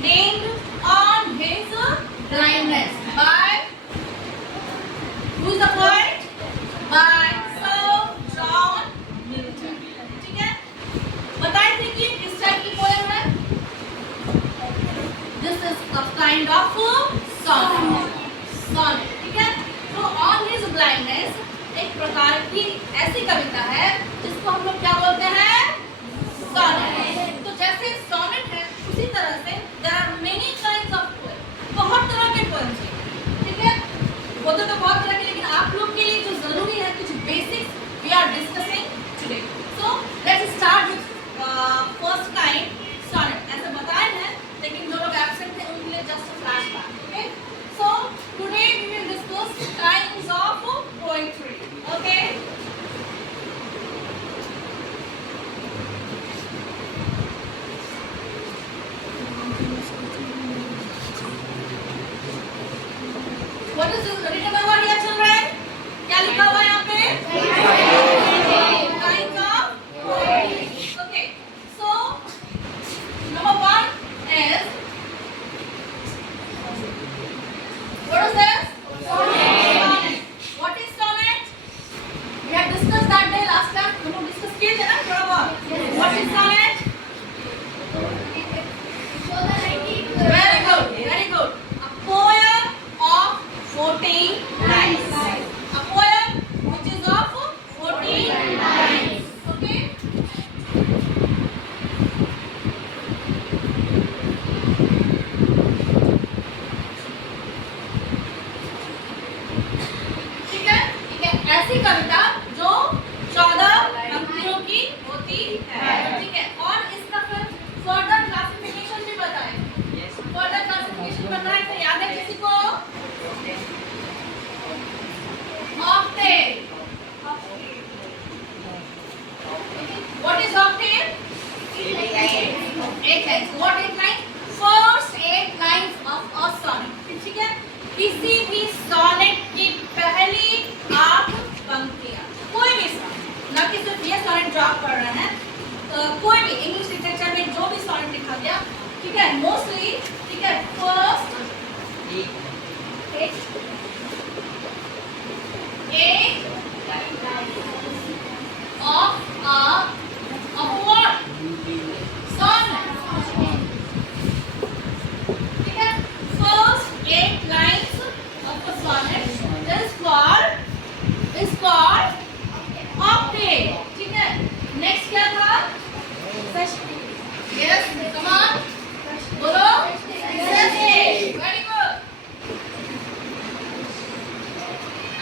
named on his blindness by who is the poet? By Sir John Milton. ठीक है, बताए थे कि किस टाइप की पोएम है? This is a kind of sonnet. Sonnet, ठीक है? तो on his blindness एक प्रकार की ऐसी कविता है जिसको हम लोग क्या बोलते हैं? Sonnet. तो जैसे sonnet है उसी तरह से there are many kinds of poems. बहुत तरह के poems हैं, ठीक है? होते तो बहुत तरह के, लेकिन आप लोग के लिए जो जरूरी है कुछ basics we are discussing today. So let's start with first kind sonnet. ऐसे बताए हैं लेकिन जो लोग absent थे उनके लिए just a flashback. Okay? So today we will discuss kinds of poetry. Okay? What is written over here, children? क्या लिखा हुआ है यहाँ पे? Kinds of poetry. Okay. So number one is what is this? Sonnet. What is sonnet? We have discussed that day last time. हम लोग discuss किए थे ना थोड़ा बहुत. What is sonnet? Very good. Very good. A poem of 14 lines. A poem which is of 14 lines. Okay? ठीक है? ठीक है, ऐसी कविता जो 14 पंक्तियों की होती है. ठीक है, और इसका फिर फर्दर क्लासिफिकेशन भी बताए. फर्दर क्लासिफिकेशन बताए तो याद है किसी को? Octave. What is octave? 8 lines. What 8 lines? First 8 lines of a sonnet. ठीक है? किसी भी sonnet की पहली 8 पंक्तियाँ. कोई भी sonnet, ना कि सिर्फ ये sonnet जो आप पढ़ रहे हैं, कोई भी इंग्लिश लिटरेचर में जो भी sonnet लिखा गया, ठीक है? मोस्टली, ठीक है? First 8 of what? Sonnet. ठीक है? First 8 lines of a sonnet is called octave. ठीक है? Next क्या था? Yes, come on. बोलो. Sesame. Very good.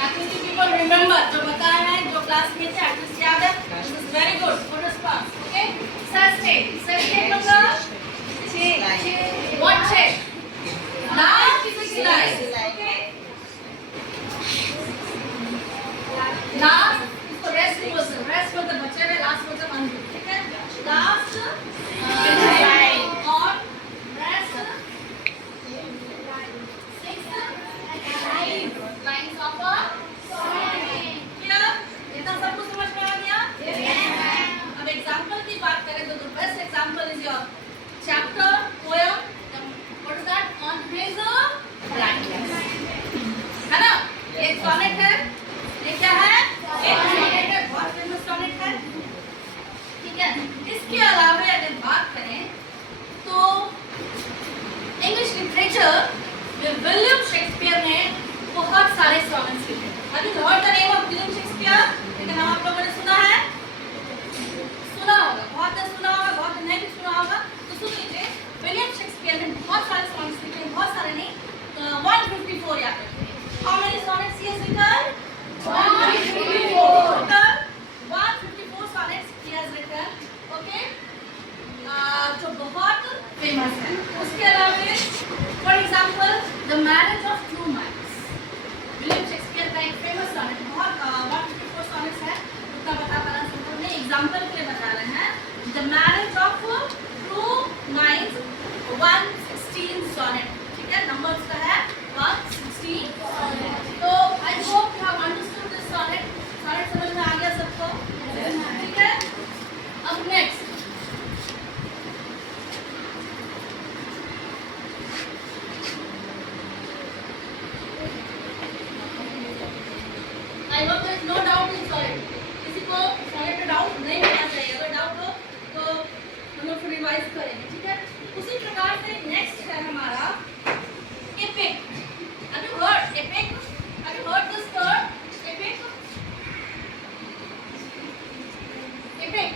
Activity people remember. जो बताया है, जो क्लास में थे, activity याद है? This is very good. Good response. Okay? Sesame. Sesame मतलब 6. What 6? Last 6 lines. Okay? Last इसको rest person. Rest मतलब बचे हुए, last मतलब undo. ठीक है? Last line और rest 6 lines of a sonnet. Clear? इतना सब कुछ समझ में आ गया? अब एग्जांपल की बात करें तो the best example is your chapter poem. What is that? On his blindness. I hope there is no doubt in solid. किसी को सॉलिड में डाउट नहीं होना चाहिए, अगर डाउट हो तो हम लोग रिवाइज करेंगे, ठीक है। उसी प्रकार से नेक्स्ट है हमारा epic. Have you heard epic? Have you heard this word? Epic? Epic.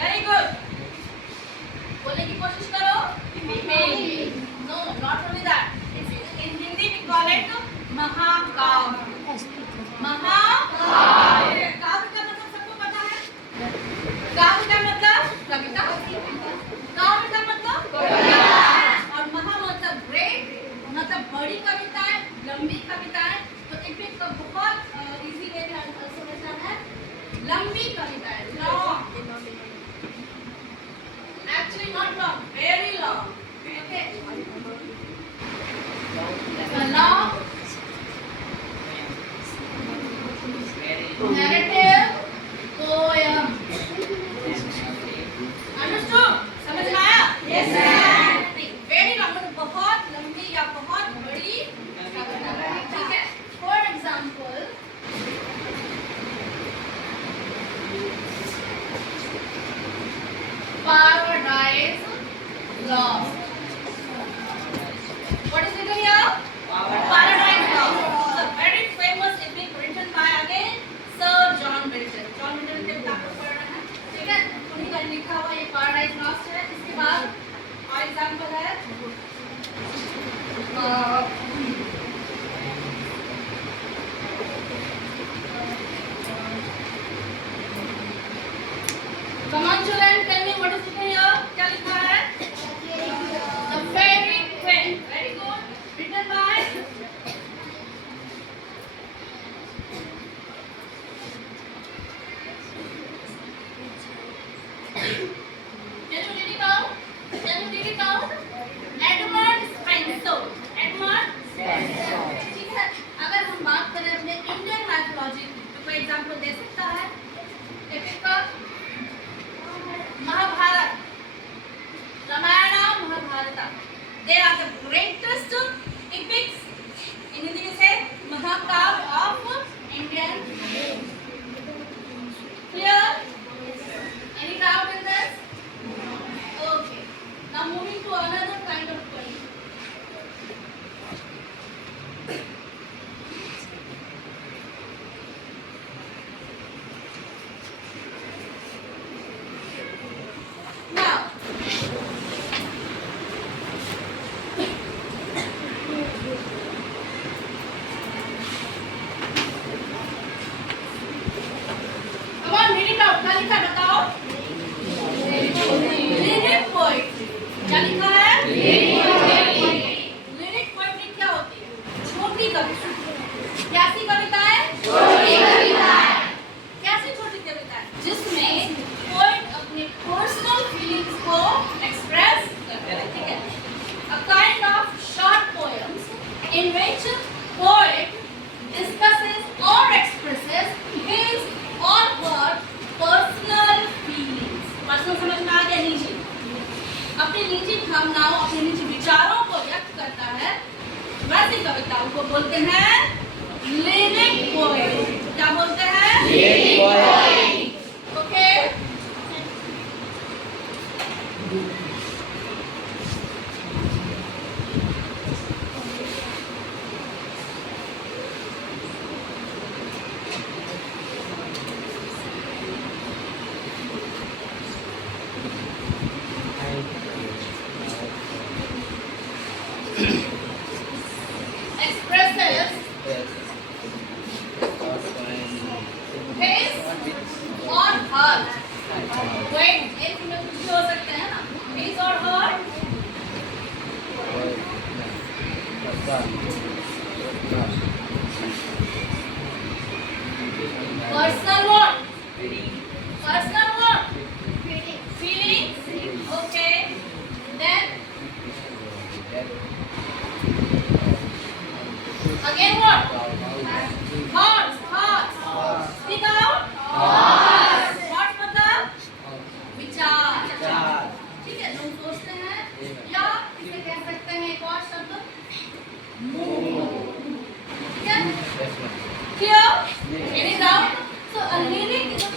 Very good. बोलने की कोशिश करो। Epic. No, not only that. In Hindi we call it महाकाव्य। महाकाव्य। काव्य का मतलब सबको पता है? काव्य का मतलब कविता। काव्य का मतलब कविता। और महा मतलब ग्रेट, मतलब बड़ी कविताएं, लंबी कविताएं। तो एपिक का बहुत इजी वे में समझना है। लंबी कविताएं, long, actually not long, very long, okay. Long narrative poem. Understood? समझ में आया? Yes sir. वेरी लॉन्ग मतलब बहुत लंबी या बहुत बड़ी कविता, ठीक है। For example Paradise Lost. What is written here? Paradise Lost. The very famous epic written by again Sir John Milton. John Milton के किताब को पढ़ना है, ठीक है। उन्हीं का लिखा हुआ ये Paradise Lost है। इसके बाद और एग्जांपल है Come on children, tell me what is written here? क्या लिखा है? The Fairy Queen. Very good. Written by Can you read it out? Can you read it out? Edmund Spenser. Edmund Spenser. ठीक है। अगर हम बात करें अपने इंडियन मैथोलॉजी की, तो कोई एग्जांपल दे सकता है एपिक का? Mahabharat, Ramayan, Mahabharat, they are the greatest epics. In Hindi we say महाकाव्य of Indian. Clear? Any doubt in this? Okay. Now moving to another kind of question. In which poet discusses or expresses his or her personal feelings. Personal समझ में आ गया? निजी, अपनी निजी भावनाओं, अपने निजी विचारों को व्यक्त करता है, वैसी कविताओं को बोलते हैं लिरिक पोएम। क्या बोलते हैं? Lyric poem. Okay. Personal what? Personal what? Feelings. Okay. Then again what? Thoughts. Thoughts. Speak out. Thoughts. Thoughts मतलब विचार। ठीक है, लोग सोचते हैं या इसे कह सकते हैं एक और शब्द mood. Any doubt? So a lyric is a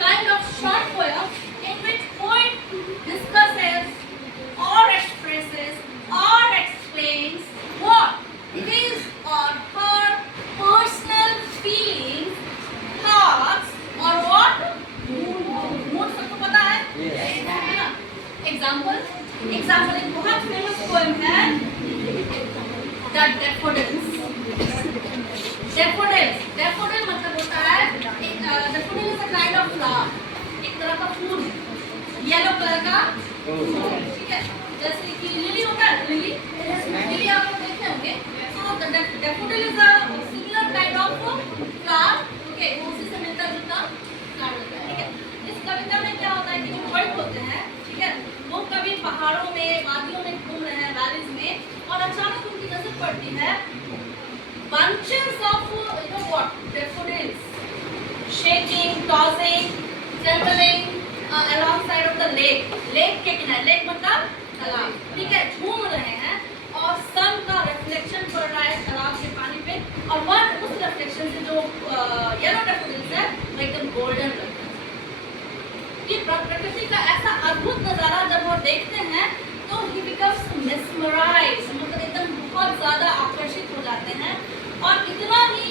kind of short poem in which poet discusses or expresses or explains what his or her personal feelings, thoughts or what mood सबको पता है? है ना? Example एक बहुत famous poem है The Daffodils. Daffodil मतलब होता है daffodil is a kind of flower, एक तरह का फूल, येलो कलर का फूल, ठीक है? जैसे कि लिली होता है, लिली आप लोग देखे होंगे. So the daffodil is a similar kind of flower, okay? उसी से मिलता जुलता फ्लावर होता है, ठीक है? इस कविता में क्या होता है कि जो पोएट होते हैं, ठीक है, वो कभी पहाड़ों में, वादियों में घूम रहे हैं, वैलीज में, और अचानक उनकी नजर पड़ती है bunches of what daffodils shaking, tossing, trembling alongside of the lake के किनारे, lake मतलब तालाब, ठीक है, झूम रहे हैं और सन का रिफ्लेक्शन पड़ रहा है तालाब के पानी पे, और वह उस रिफ्लेक्शन से जो येलो daffodils है वो एकदम गोल्डन लगता है. ये प्रकृति का ऐसा अद्भुत नजारा जब वो देखते हैं तो he becomes mesmerized, मतलब एकदम बहुत ज्यादा आकर्षित हो जाते हैं. और इतना ही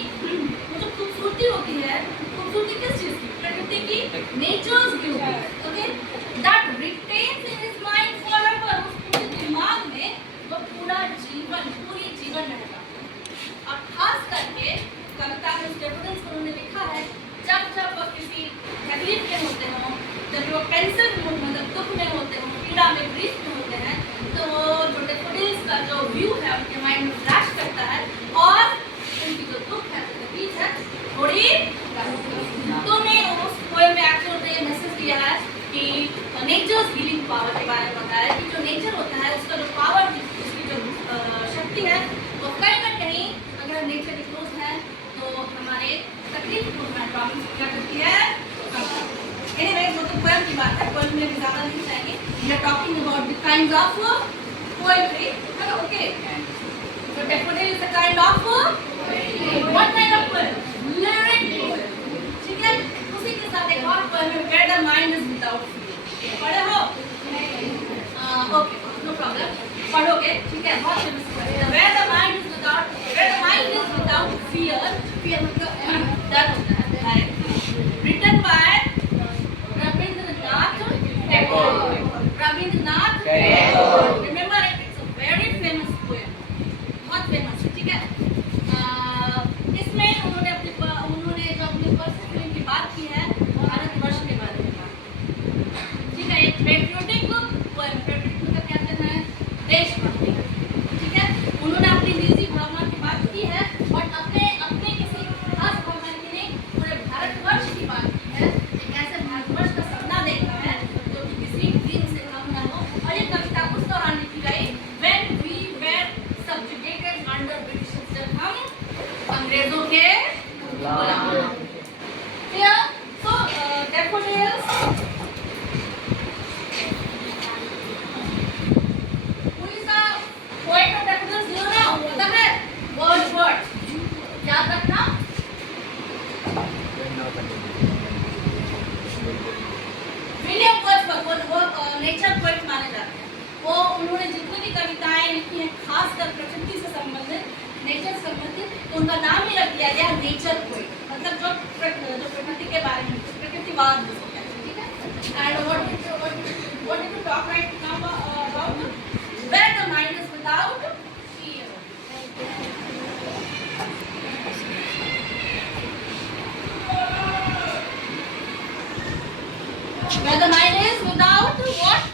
जो खूबसूरती होती है, खूबसूरती किस चीज की? प्रकृति की, nature's beauty, okay, that retains in his mind forever, उसके दिमाग में वो पूरी जीवन रहेगा. और खास करके कविता में डेफोडिल्स को उन्होंने लिखा है जब वो किसी तकलीफ में होते हों, जब वो पेंसिल मूड में, जब दुख में होते हों, पीड़ा में, ग्रीफ में होते हैं, तो वो जो डेफोडिल्स का जो व्यू है उनके माइंड में फ्लैश करता है और उनकी जो दुख है, तकलीफ है, थोड़ी तो ने उस पोएम में एक्चुअली ये मैसेज दिया है कि नेचर्स हीलिंग पावर के बारे में बताया कि जो नेचर होता है उसका जो पावर, उसकी जो शक्ति है, वो कहीं ना कहीं अगर नेचर के क्लोज है तो हमारे तकलीफ को प्रॉब्लम क्या करती है. Anyway, वो तो पोएम की बात है, पोएम में भी ज़्यादा नहीं चाहेंगे. We are talking about the kinds of poetry. Okay. So daffodil is a kind of what kind of poem? Lyric poem. ठीक है? उसी के साथ एक और poem है Where the Mind is Without Fear. पढ़े हो? Okay, no problem. पढ़ोगे, ठीक है? बहुत famous poem है. Where the mind is without fear. Fear मतलब डर होता है, डर. Written by Rabindranath Tagore. Remember it? It's a very famous poem. बहुत फेमस है, ठीक है? इसमें उन्होंने जो अपने पर्सनल फीलिंग की बात की है भारतवर्ष के बारे में, ठीक है? एक पेट्रियोटिक पोएम, पेट्रियोटिक मतलब क्या कहते हैं? देशभक्ति, ठीक है? उन्होंने अपनी निजी भावना की बात की है और अपने किसी खास भावना की नहीं, पूरे भारतवर्ष की बात की है. एक ऐसे भारतवर्ष का सपना देखा है जो कि किसी ड्रीम से कम ना हो. और ये कविता उस दौरान लिखी गई when we were subjugated under British, जब हम अंग्रेजों के गुलाम थे. So daffodils, who is the poet of daffodils? Do you know? पता है? Wordsworth. याद रखना. विलियम वर्ड्सवर्थ वो नेचर पोएट माने जाते हैं. वो उन्होंने जितनी भी कविताएं लिखी हैं खासकर प्रकृति से संबंधित, नेचर से संबंधित, तो उनका नाम ही रख दिया गया नेचर पोएट, मतलब जो प्रकृति के बारे में, प्रकृतिवाद जिसको कहते हैं, ठीक है? And what did you talk right now about where the mind is without fear. Where the mind is without what?